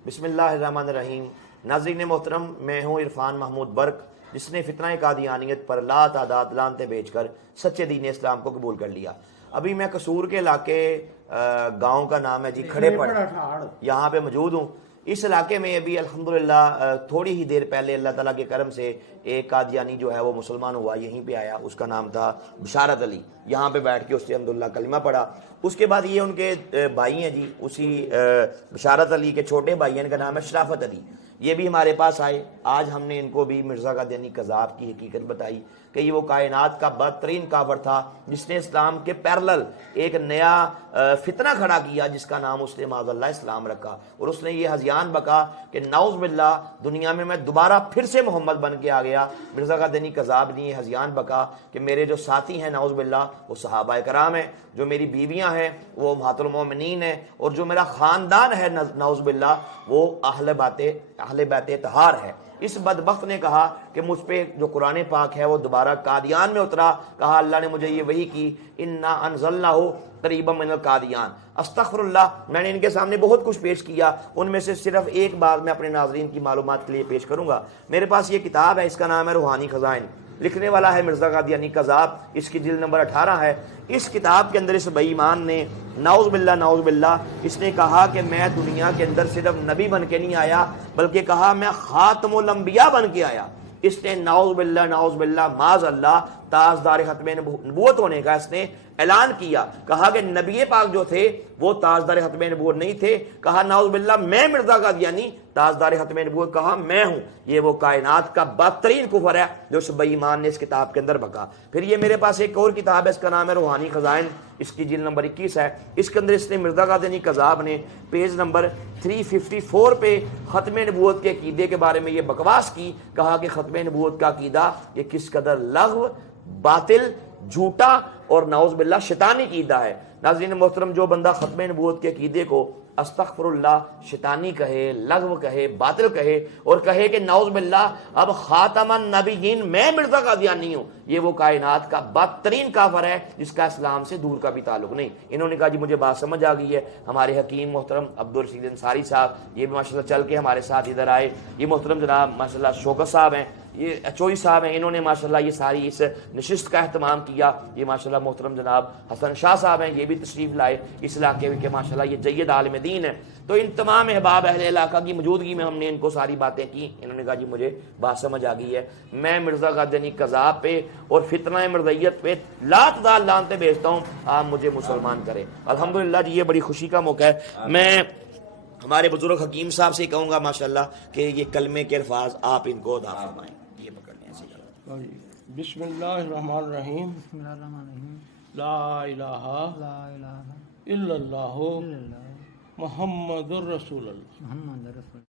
بسم اللہ الرحمن الرحیم۔ ناظرین محترم، میں ہوں عرفان محمود برق، جس نے فتنہ قادیانیت پر لا تعداد لعنتیں بیچ کر سچے دین اسلام کو قبول کر لیا۔ ابھی میں قصور کے علاقے گاؤں کا نام ہے جی کھڑے پڑ، یہاں پہ موجود ہوں۔ اس علاقے میں ابھی الحمدللہ تھوڑی ہی دیر پہلے اللہ تعالیٰ کے کرم سے ایک قادیانی جو ہے وہ مسلمان ہوا، یہیں پہ آیا، اس کا نام تھا بشارت علی۔ یہاں پہ بیٹھ کے اس نے الحمدللہ کلمہ پڑھا۔ اس کے بعد یہ ان کے بھائی ہیں جی، اسی بشارت علی کے چھوٹے بھائی ہیں، ان کا نام ہے شرافت علی، یہ بھی ہمارے پاس آئے۔ آج ہم نے ان کو بھی مرزا قادیانی کذاب کی حقیقت بتائی کہ یہ وہ کائنات کا بدترین کافر تھا جس نے اسلام کے پیرلل ایک نیا فتنہ کھڑا کیا جس کا نام اس نے معاذ اللہ اسلام رکھا، اور اس نے یہ ہذیان بکا کہ نعوذ باللہ دنیا میں دوبارہ پھر سے محمد بن کے آ گیا۔ مرزا قادیانی کذاب نے یہ ہذیان بکا کہ میرے جو ساتھی ہیں نعوذ باللہ وہ صحابہ کرام ہیں، جو میری بیویاں ہیں وہ امہات المومنین ہیں، اور جو میرا خاندان ہے نعوذ باللہ وہ اہل بیت طہار ہے۔ اس بدبخت نے کہا کہ مجھ پہ جو قرآن پاک ہے وہ دوبارہ قادیان میں اترا، کہا اللہ نے مجھے یہ وحی کی انا انزلناہ قریبا من القادیان۔ استغفر اللہ، میں نے ان کے سامنے بہت کچھ پیش کیا، ان میں سے صرف ایک بات میں اپنے ناظرین کی معلومات کے لیے پیش کروں گا۔ میرے پاس یہ کتاب ہے، اس کا نام ہے روحانی خزائن، لکھنے والا ہے مرزا قادیانی کذاب، اس کی جلد نمبر 18 ہے۔ اس کتاب کے اندر اس بے ایمان نے نعوذ باللہ اس نے کہا کہ میں دنیا کے اندر صرف نبی بن کے نہیں آیا، بلکہ کہا میں خاتم الانبیاء بن کے آیا۔ اس نے نعوذ باللہ معاذ اللہ تاجدار ختم نبوت ہونے کا اس نے اعلان کیا، کہا کہ نبی پاک جو تھے وہ تاجدار ختم نبوت نہیں تھے، کہا نعوذ باللہ میں مرزا قادیانی تاجدار ختم نبوت کہا میں ہوں۔ یہ وہ کائنات کا بدترین کفر ہے جو اس بے ایمان نے اس کتاب کے اندر بکا۔ پھر یہ میرے پاس ایک اور کتاب ہے، اس کا نام ہے روحانی خزائن، اس کی جلد نمبر 21 ہے۔ اس کے اندر اس نے مرزا قادیانی کذاب نے پیج نمبر 354 پہ ختم نبوت کے عقیدے کے بارے میں یہ بکواس کی، کہا کہ ختم نبوت کا عقیدہ یہ کس قدر لغو، باطل، جھوٹا اور نعوذ باللہ شیطانی عقیدہ ہے۔ ناظرین محترم، جو بندہ ختم نبوت کے عقیدے کو استغفر اللہ شیطانی کہے، لغو کہے، باطل کہے، اور کہے کہ نعوذ باللہ اب خاتم النبیین میں مرزا قادیانی ہوں، یہ وہ کائنات کا بدترین کافر ہے جس کا اسلام سے دور کا بھی تعلق نہیں۔ انہوں نے کہا جی مجھے بات سمجھ آ گئی ہے۔ ہمارے حکیم محترم عبدالرشید انصاری صاحب یہ بھی ماشاءاللہ چل کے ہمارے ساتھ ادھر آئے۔ یہ محترم جناب ماشاءاللہ شوکت صاحب ہیں، یہ چوئی صاحب ہیں، انہوں نے ماشاءاللہ یہ ساری اس نشست کا اہتمام کیا۔ یہ ماشاءاللہ محترم جناب حسن شاہ صاحب ہیں، یہ بھی تشریف لائے اس علاقے میں کہ ماشاءاللہ یہ جید عالم دین ہے۔ تو ان تمام احباب اہل علاقہ کی موجودگی میں ہم نے ان کو ساری باتیں کی۔ انہوں نے کہا جی مجھے بات سمجھ آ گئی ہے، میں مرزا قادیانی کذاب پہ اور فتنہ مرزیت پہ لا تعداد لعنتیں بھیجتا ہوں، آپ مجھے مسلمان کریں۔ الحمدللہ جی یہ بڑی خوشی کا موقع ہے۔ میں ہمارے بزرگ حکیم صاحب سے کہوں گا ماشاءاللہ کہ یہ کلمے کے الفاظ آپ ان کو ادا فرمائیں۔ یہ پکڑ لیں ایسے کرو۔ بسم اللہ الرحمن الرحیم، بسم اللہ الرحمن الرحیم، لا الہ لا الہ الا اللہ الا اللہ محمد الرسول اللہ۔ محمد رسول